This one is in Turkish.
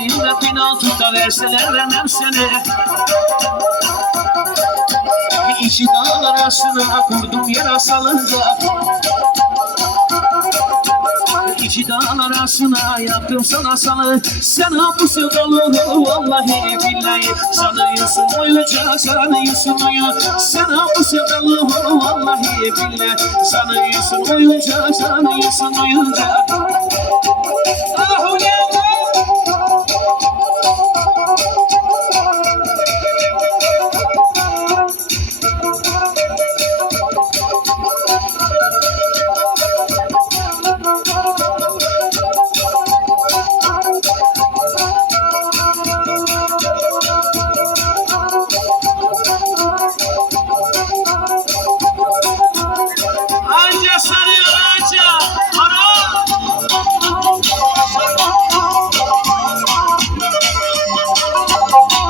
Elimde penaltı da verseler vermem seni. İşi dağın arasına kurdum yer salınca. İki dağın arasına yaptım sana salı Sen hapısı dolu oh vallahi billahi. Sanıyorsun oyunca sanıyorsun oyun Sen hapısı dolu oh vallahi billahi. Sanıyorsun oyunca sanıyorsun oyunca